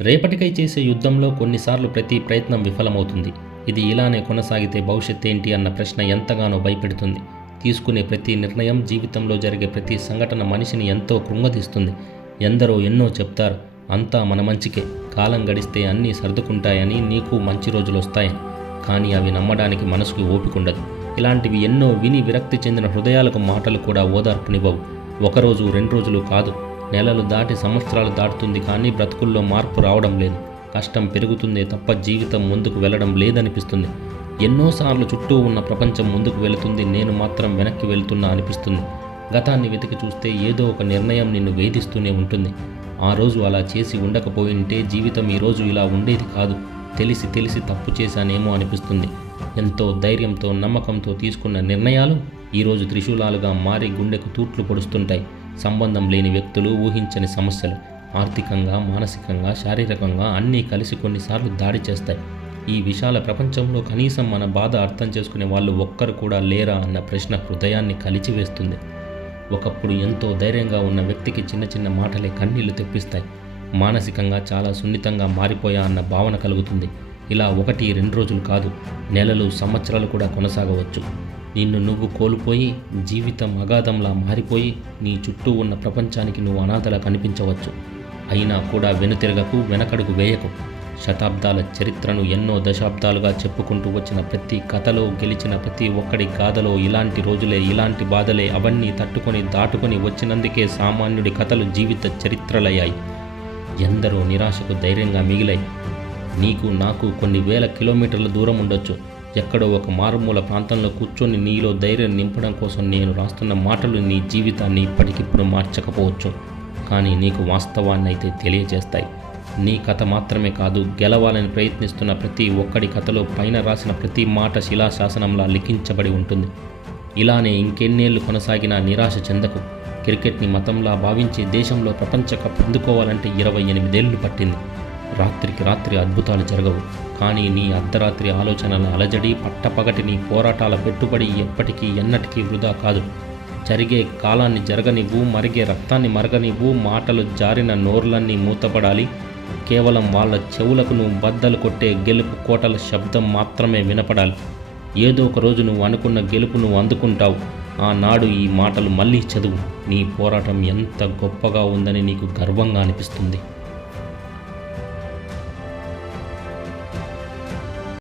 రేపటికై చేసే యుద్ధంలో కొన్నిసార్లు ప్రతి ప్రయత్నం విఫలమవుతుంది. ఇది ఇలానే కొనసాగితే భవిష్యత్తేంటి అన్న ప్రశ్న ఎంతగానో భయపెడుతుంది. తీసుకునే ప్రతి నిర్ణయం, జీవితంలో జరిగే ప్రతి సంఘటన మనిషిని ఎంతో కృంగతీస్తుంది. ఎందరో ఎన్నో చెప్తారు, అంతా మన మంచికే, కాలం గడిస్తే అన్నీ సర్దుకుంటాయని, నీకు మంచి రోజులు వస్తాయని. కానీ అవి నమ్మడానికి మనసుకి ఓపికండదు. ఇలాంటివి ఎన్నో విని విరక్తి చెందిన హృదయాలకు మాటలు కూడా ఓదార్పునివ్వవు. ఒకరోజు 2 రోజులు కాదు, నెలలు దాటి సంవత్సరాలు దాటుతుంది, కానీ బ్రతుకుల్లో మార్పు రావడం లేదు. కష్టం పెరుగుతుందే తప్ప జీవితం ముందుకు వెళ్ళడం లేదనిపిస్తుంది. ఎన్నోసార్లు చుట్టూ ఉన్న ప్రపంచం ముందుకు వెళుతుంది, నేను మాత్రం వెనక్కి వెళ్తున్నా అనిపిస్తుంది. గతాన్ని వెతికి చూస్తే ఏదో ఒక నిర్ణయం నిన్ను వేధిస్తూనే ఉంటుంది. ఆ రోజు అలా చేసి ఉండకపోయింటే జీవితం ఈరోజు ఇలా ఉండేది కాదు. తెలిసి తెలిసి తప్పు చేశానేమో అనిపిస్తుంది. ఎంతో ధైర్యంతో, నమ్మకంతో తీసుకున్న నిర్ణయాలు ఈరోజు త్రిశూలాలుగా మారి గుండెకు తూట్లు పొడుస్తుంటాయి. సంబంధం లేని వ్యక్తులు, ఊహించని సమస్యలు, ఆర్థికంగా, మానసికంగా, శారీరకంగా అన్నీ కలిసి కొన్నిసార్లు దాడి చేస్తాయి. ఈ విశాల ప్రపంచంలో కనీసం మన బాధ అర్థం చేసుకునే వాళ్ళు ఒక్కరు కూడా లేరా అన్న ప్రశ్న హృదయాన్ని కలిచివేస్తుంది. ఒకప్పుడు ఎంతో ధైర్యంగా ఉన్న వ్యక్తికి చిన్న చిన్న మాటలే కన్నీళ్లు తెప్పిస్తాయి. మానసికంగా చాలా సున్నితంగా మారిపోయా అన్న భావన కలుగుతుంది. ఇలా 1-2 రోజులు కాదు, నెలలు, సంవత్సరాలు కూడా కొనసాగవచ్చు. నిన్ను నువ్వు కోల్పోయి, జీవితం అగాధంలా మారిపోయి, నీ చుట్టూ ఉన్న ప్రపంచానికి నువ్వు అనాథలా కనిపించవచ్చు. అయినా కూడా వెనుతిరగకు, వెనకడుగు వేయకు. శతాబ్దాల చరిత్రను ఎన్నో దశాబ్దాలుగా చెప్పుకుంటూ వచ్చిన ప్రతి కథలో, గెలిచిన ప్రతి ఒక్కడి గాథలో ఇలాంటి రోజులే, ఇలాంటి బాధలే, అవన్నీ తట్టుకొని దాటుకొని వచ్చినందుకే సామాన్యుడి కథలు జీవిత చరిత్రలయ్యాయి. ఎందరో నిరాశకు ధైర్యంగా మిగిలాయి. నీకు నాకు కొన్ని వేల కిలోమీటర్ల దూరం ఉండొచ్చు. ఎక్కడో ఒక మారుమూల ప్రాంతంలో కూర్చొని నీలో ధైర్యం నింపడం కోసం నేను రాస్తున్న మాటలు నీ జీవితాన్ని ఇప్పటికిప్పుడు మార్చకపోవచ్చు, కానీ నీకు వాస్తవాన్ని అయితే తెలియజేస్తాయి. నీ కథ మాత్రమే కాదు, గెలవాలని ప్రయత్నిస్తున్న ప్రతి ఒక్కడి కథలో పైన రాసిన ప్రతి మాట శిలాశాసనంలా లిఖించబడి ఉంటుంది. ఇలానే ఇంకెన్నేళ్లు కొనసాగినా నిరాశ చెందకు. క్రికెట్ని మతంలా భావించి దేశంలో ప్రపంచ కప్ అందుకోవాలంటే 28 ఏళ్లు పట్టింది. రాత్రికి రాత్రి అద్భుతాలు జరగవు, కానీ నీ అర్ధరాత్రి ఆలోచనల అలజడి, పట్టపగటి నీ పోరాటాల పెట్టుబడి ఎప్పటికీ ఎన్నటికీ వృధా కాదు. జరిగే కాలాన్ని జరగనివ్వు, మరిగే రక్తాన్ని మరగనివ్వు. మాటలు జారిన నోర్లన్నీ మూతపడాలి. కేవలం వాళ్ళ చెవులకు నువ్వు బద్దలు కొట్టే గెలుపు కోటల శబ్దం మాత్రమే వినపడాలి. ఏదో ఒక రోజు నువ్వు అనుకున్న గెలుపు నువ్వు అందుకుంటావు. ఆనాడు ఈ మాటలు మళ్ళీ చదువు. నీ పోరాటం ఎంత గొప్పగా ఉందని నీకు గర్వంగా అనిపిస్తుంది.